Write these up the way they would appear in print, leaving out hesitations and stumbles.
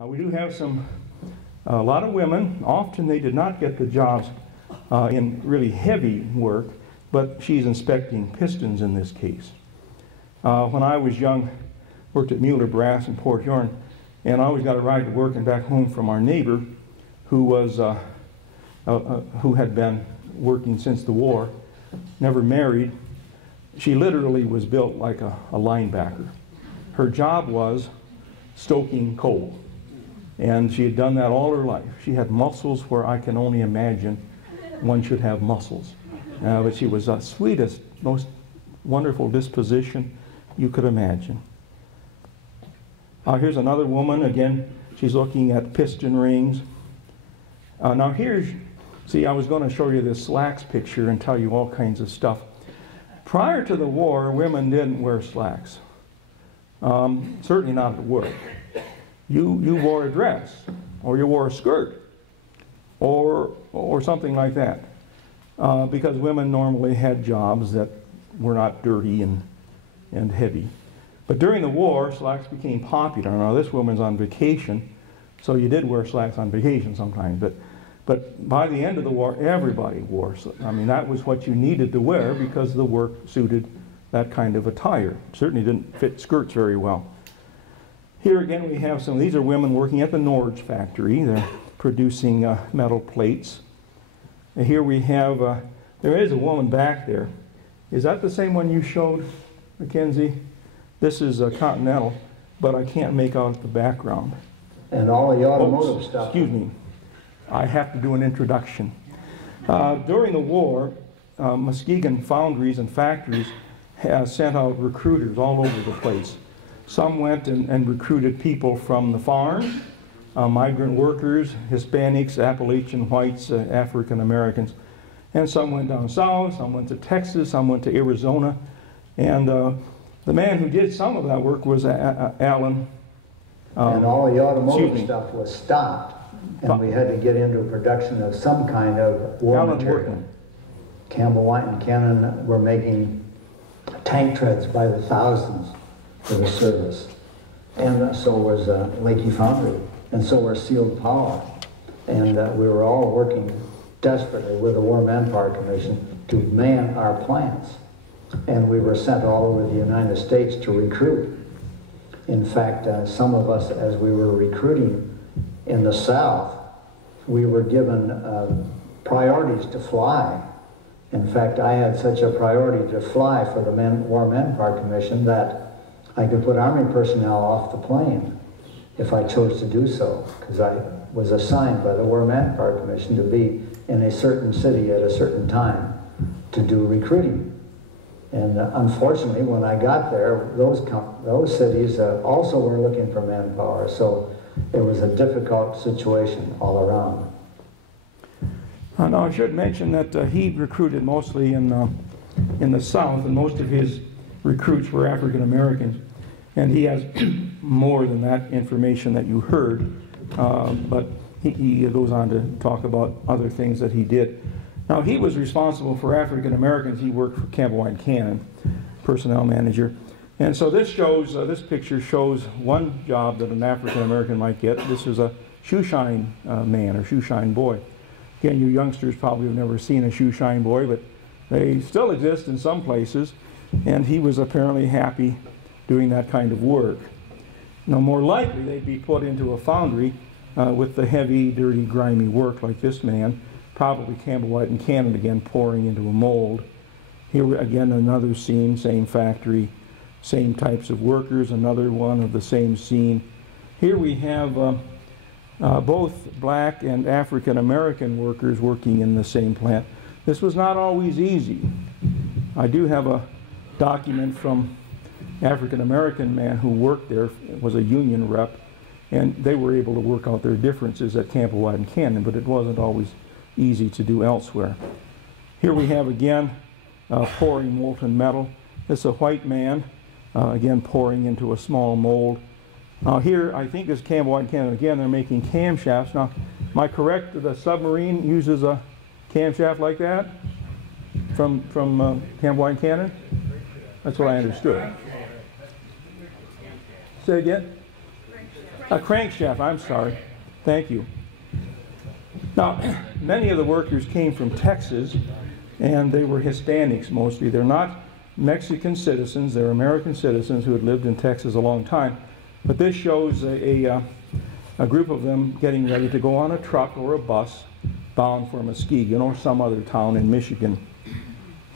We do have a lot of women. Often they did not get the jobs in really heavy work, but she's inspecting pistons in this case. When I was young, worked at Mueller Brass in Port Huron, and I always got a ride to work and back home from our neighbor who had been working since the war, never married. She literally was built like a linebacker. Her job was stoking coal, and she had done that all her life. She had muscles where I can only imagine one should have muscles. But she was the sweetest, most wonderful disposition you could imagine. Here's another woman. Again, she's looking at piston rings. Now here's, see, I was going to show you this slacks picture and tell you all kinds of stuff. Prior to the war, women didn't wear slacks. Certainly not at work. You wore a dress, or you wore a skirt, or something like that, because women normally had jobs that were not dirty and heavy. But during the war, slacks became popular. Now this woman's on vacation, so you did wear slacks on vacation sometimes, but by the end of the war, everybody wore slacks. I mean, that was what you needed to wear because the work suited that kind of attire. Certainly didn't fit skirts very well. Here again we have some, these are women working at the Norge factory. They're producing metal plates. And here we have, there is a woman back there. Is that the same one you showed, McKenzie? This is Continental, but I can't make out the background. And all the automotive stuff. Excuse me. I have to do an introduction. During the war, Muskegon foundries and factories sent out recruiters all over the place. Some went and recruited people from the farms, migrant workers, Hispanics, Appalachian whites, African Americans. And some went down south, some went to Texas, some went to Arizona. And the man who did some of that work was Alan. And all the automotive stuff was stopped. And we had to get into production of some kind of war material. Campbell, White, and Cannon were making tank treads by the thousands for the service. And so was Lakey Foundry. And so were Sealed Power. And we were all working desperately with the War Manpower Commission to man our plants. And we were sent all over the United States to recruit. In fact, some of us, as we were recruiting in the South, we were given priorities to fly. In fact, I had such a priority to fly for the War Manpower Commission that I could put Army personnel off the plane if I chose to do so, because I was assigned by the War Manpower Commission to be in a certain city at a certain time to do recruiting. And unfortunately, when I got there, those cities also were looking for manpower, so it was a difficult situation all around. Now I should mention that he recruited mostly in the South, and most of his recruits were African Americans. And he has more than that information that you heard, but he goes on to talk about other things that he did. Now he was responsible for African Americans. He worked for Campbell, White, and Cannon, personnel manager. And so this shows, this picture shows one job that an African American might get. This is a shoeshine man or shoeshine boy. Again, you youngsters probably have never seen a shoeshine boy, but they still exist in some places. And he was apparently happy doing that kind of work. Now more likely they'd be put into a foundry with the heavy, dirty, grimy work like this man, probably Campbell, White, and Cannon again pouring into a mold. Here again another scene, same factory, same types of workers, another one of the same scene. Here we have both black and African American workers working in the same plant. This was not always easy. I do have a document from African American man who worked there, was a union rep, and they were able to work out their differences at Campbell, White, and Cannon, but it wasn't always easy to do elsewhere. Here we have again pouring molten metal. This is a white man, again pouring into a small mold. Now here, I think is Campbell, White, and Cannon. Again, they're making camshafts. Now, am I correct that the submarine uses a camshaft like that from Campbell, White, and Cannon? That's what I understood. Say again? A crankshaft, I'm sorry. Thank you. Now, many of the workers came from Texas, and they were Hispanics mostly. They're not Mexican citizens, they're American citizens who had lived in Texas a long time. But this shows a group of them getting ready to go on a truck or a bus bound for Muskegon or some other town in Michigan.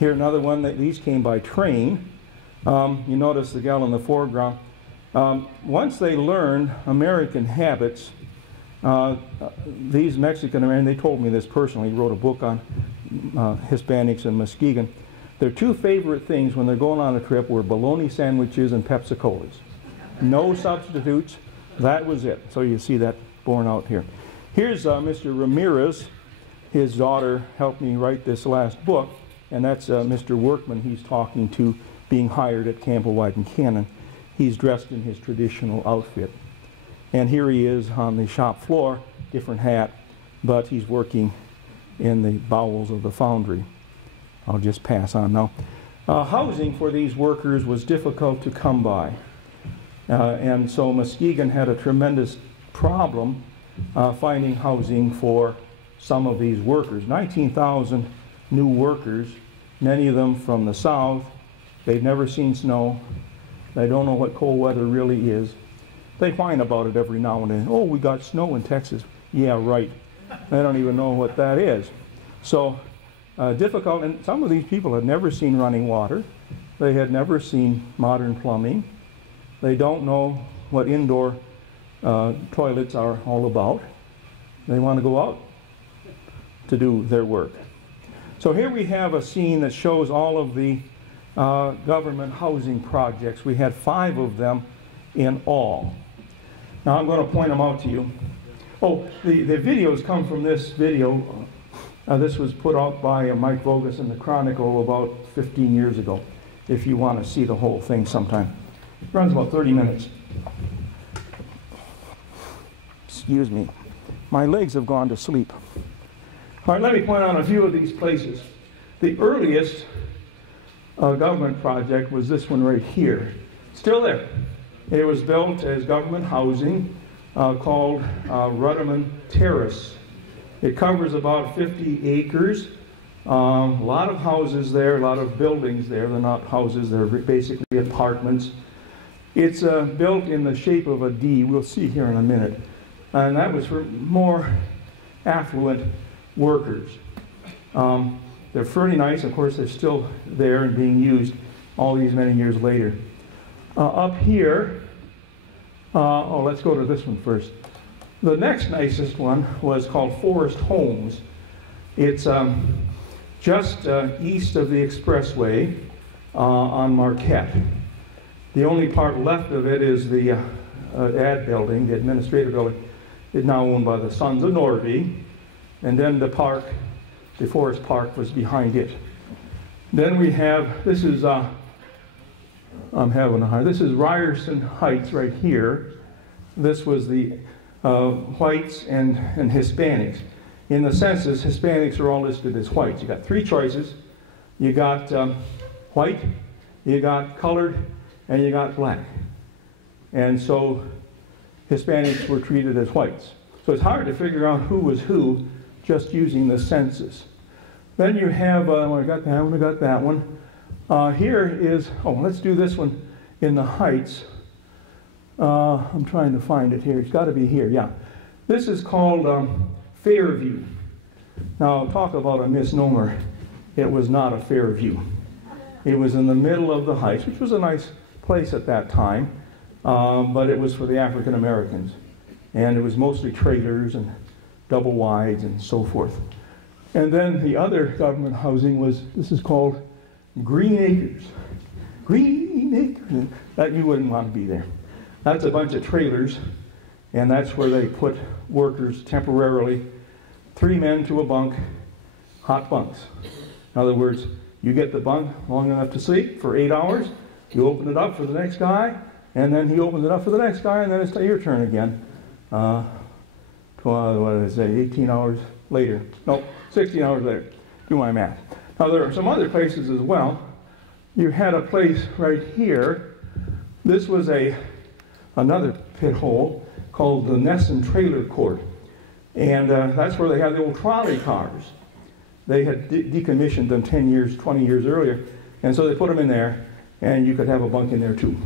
Here another one, these came by train. You notice the gal in the foreground. Once they learned American habits, these Mexican Americans, they told me this personally, wrote a book on Hispanics in Muskegon. Their two favorite things when they're going on a trip were bologna sandwiches and Pepsi-Colas. No substitutes, that was it. So you see that borne out here. Here's Mr. Ramirez. His daughter helped me write this last book, and that's Mr. Workman he's talking to, being hired at Campbell, White and Cannon. He's dressed in his traditional outfit. And here he is on the shop floor, different hat, but he's working in the bowels of the foundry. I'll just pass on now. Housing for these workers was difficult to come by. And so Muskegon had a tremendous problem finding housing for some of these workers. 19,000 new workers, many of them from the south. They've never seen snow. They don't know what cold weather really is. They whine about it every now and then. Oh, we got snow in Texas. Yeah, right. They don't even know what that is. So difficult, and some of these people had never seen running water. They had never seen modern plumbing. They don't know what indoor toilets are all about. They want to go out to do their work. So here we have a scene that shows all of the government housing projects. We had 5 of them in all. Now I'm going to point them out to you. Oh, the videos come from this video. This was put out by Mike Vogus in the Chronicle about 15 years ago, if you want to see the whole thing sometime. It runs about 30 minutes. Excuse me. My legs have gone to sleep. All right, let me point out a few of these places. The earliest government project was this one right here. Still there. It was built as government housing called Rudderman Terrace. It covers about 50 acres. A lot of houses there, a lot of buildings there. They're not houses, they're basically apartments. It's built in the shape of a D, we'll see here in a minute. And that was for more affluent workers. They're pretty nice, of course they're still there and being used all these many years later. Up here, let's go to this one first. The next nicest one was called Forest Homes. It's just east of the expressway on Marquette. The only part left of it is the ad building, the administrative building, is now owned by the Sons of Norby. And then the park, the Forest Park, was behind it. Then we have, this is, this is Ryerson Heights right here. This was the whites and Hispanics. In the census, Hispanics are all listed as whites. You got 3 choices. You got white, you got colored, and you got black. And so Hispanics were treated as whites. So it's hard to figure out who was who just using the census. Then you have, I got that one, I got that one. Here is, let's do this one in the Heights. I'm trying to find it here. It's got to be here, yeah. This is called Fairview. Now, talk about a misnomer. It was not a Fairview. It was in the middle of the Heights, which was a nice place at that time, but it was for the African Americans. And it was mostly trailers and double wides and so forth. And then the other government housing was, this is called Green Acres. Green Acres. That you wouldn't want to be there. That's a bunch of trailers, and that's where they put workers temporarily, 3 men to a bunk, hot bunks. In other words, you get the bunk long enough to sleep for 8 hours, you open it up for the next guy, and then he opens it up for the next guy, and then it's your turn again. 18 hours later. No, 16 hours later. Do my math. Now there are some other places as well. You had a place right here. This was another pit hole. called the Nesson Trailer Court. And that's where they had the old trolley cars. They had decommissioned them 10 years, 20 years earlier. And so they put them in there, and you could have a bunk in there too,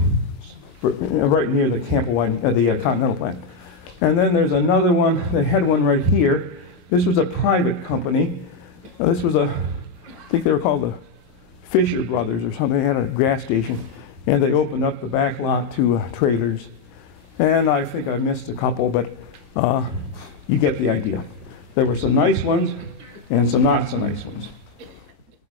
right near the Continental plant. And then there's another one. They had one right here. This was a private company. This was I think they were called the Fisher Brothers or something. They had a gas station, and they opened up the back lot to trailers. And I think I missed a couple, but you get the idea. There were some nice ones and some not so nice ones.